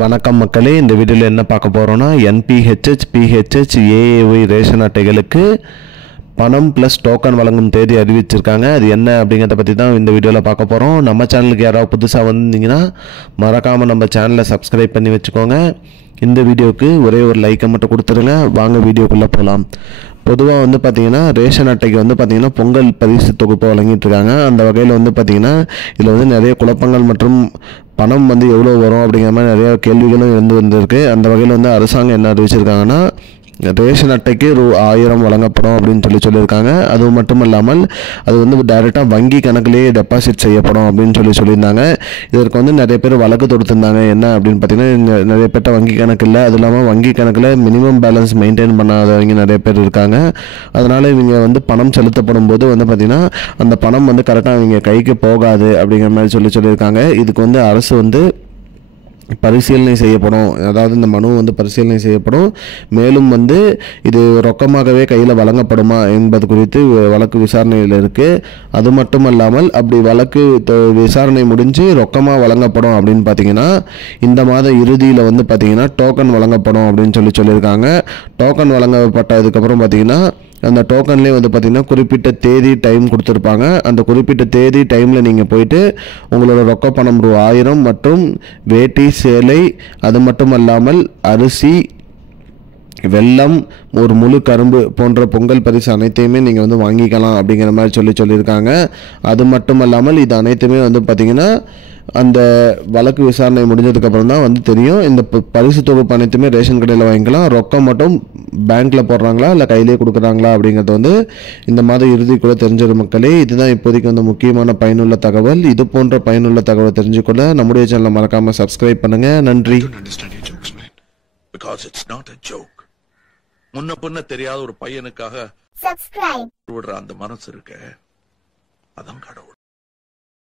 வணக்கம் மக்களே, இந்த வீடியோவில் என்ன பார்க்க போகிறோன்னா என்பிஹெச்ஹெச், பிஹெச்ஹெச், ஏஏஒய் ரேஷன் அட்டைகளுக்கு பணம் ப்ளஸ் டோக்கன் வழங்கும் தேதி அறிவிச்சிருக்காங்க. அது என்ன அப்படிங்கிறத பற்றி தான் இந்த வீடியோவில் பார்க்க போகிறோம். நம்ம சேனலுக்கு யாராவது புதுசாக வந்திருந்தீங்கன்னா மறக்காமல் நம்ம சேனலை சப்ஸ்கிரைப் பண்ணி வச்சுக்கோங்க. இந்த வீடியோவுக்கு ஒரே ஒரு லைக்கை மட்டும் கொடுத்துருங்க. வாங்க வீடியோக்குள்ளே போகலாம். பொதுவாக பார்த்திங்கன்னா ரேஷன் அட்டைக்கு பார்த்திங்கன்னா பொங்கல் பரிசு தொகுப்பு வழங்கிட்டு இருக்காங்க. அந்த வகையில் பார்த்திங்கன்னா இதில் நிறைய குழப்பங்கள் மற்றும் பணம் எவ்வளோ வரும் அப்படிங்கிற மாதிரி நிறைய கேள்விகளும் வந்திருக்கு. அந்த வகையில் அரசாங்கம் என்ன அறிவிச்சிருக்காங்கன்னா, ரேஷன் அட்டைக்கு ரூ.1000 வழங்கப்படும் அப்படின்னு சொல்லியிருக்காங்க. அது மட்டும் இல்லாமல் அது டைரெக்டாக வங்கி கணக்கிலேயே டெபாசிட் செய்யப்படும் அப்படின்னு சொல்லியிருந்தாங்க. இதற்கு நிறைய பேர் வழக்கு தொடுத்திருந்தாங்க. என்ன அப்படின்னு பார்த்தீங்கன்னா, நிறைய பேர்ட்ட வங்கி கணக்கு இல்லை, அது இல்லாமல் வங்கி கணக்கில் மினிமம் பேலன்ஸ் மெயின்டைன் பண்ணாதவங்க நிறைய பேர் இருக்காங்க. அதனால் இவங்க பணம் செலுத்தப்படும் போது பார்த்திங்கன்னா அந்த பணம் கரெக்டாக அவங்க கைக்கு போகாது அப்படிங்கிற மாதிரி சொல்லியிருக்காங்க. இதுக்கு அரசு பரிசீலனை செய்யப்படும். அதாவது இந்த மனு பரிசீலனை செய்யப்படும். மேலும் இது ரொக்கமாகவே கையில் வழங்கப்படுமா என்பது குறித்து வழக்கு விசாரணையில் இருக்குது. அது மட்டும் இல்லாமல் அப்படி வழக்கு விசாரணை முடிஞ்சு ரொக்கமாக வழங்கப்படும் அப்படின்னு பார்த்தீங்கன்னா, இந்த மாத இறுதியில் பார்த்தீங்கன்னா டோக்கன் வழங்கப்படும் அப்படின்னு சொல்லியிருக்காங்க. டோக்கன் வழங்கப்பட்டதுக்கப்புறம் பார்த்தீங்கன்னா அந்த டோக்கன்லேயே பார்த்திங்கன்னா குறிப்பிட்ட தேதி டைம் கொடுத்துருப்பாங்க. அந்த குறிப்பிட்ட தேதி டைமில் நீங்கள் போயிட்டு உங்களோட ரொக்க பணம் ரூ.1000 மற்றும் வேட்டி, சேலை, அது மட்டும் அல்லாமல் அரிசி, வெல்லம், ஒரு முழு கரும்பு போன்ற பொங்கல் பரிசு அனைத்தையுமே நீங்கள் வாங்கிக்கலாம் அப்படிங்கிற மாதிரி சொல்லியிருக்காங்க. அது மட்டும் இல்லாமல் இது அனைத்துமே பார்த்திங்கன்னா அந்த வழக்கு விசாரணை முடிஞ்சதுக்கப்புறம் தான் தெரியும். இந்த பரிசு தொகுப்பு அனைத்துமே ரேஷன் கடையில் வாங்கிக்கலாம். ரொக்கம் மட்டும் பேங்க்கில் போடுறாங்களா இல்லை கையிலே கொடுக்குறாங்களா அப்படிங்கிறது இந்த மாதம் இறுதிக்குள்ளே தெரிஞ்சிடும் மக்களே. இதுதான் இப்போதைக்கு முக்கியமான பயனுள்ள தகவல். இது போன்ற பயனுள்ள தகவலை தெரிஞ்சுக்கொள்ள நம்முடைய சேனலை மறக்காமல் சப்ஸ்கிரைப் பண்ணுங்கள். நன்றி. முன்ன பின்ன தெரியாத ஒரு பையனுக்காக விடுற அந்த மனசு இருக்க, அதான் கடவுள்.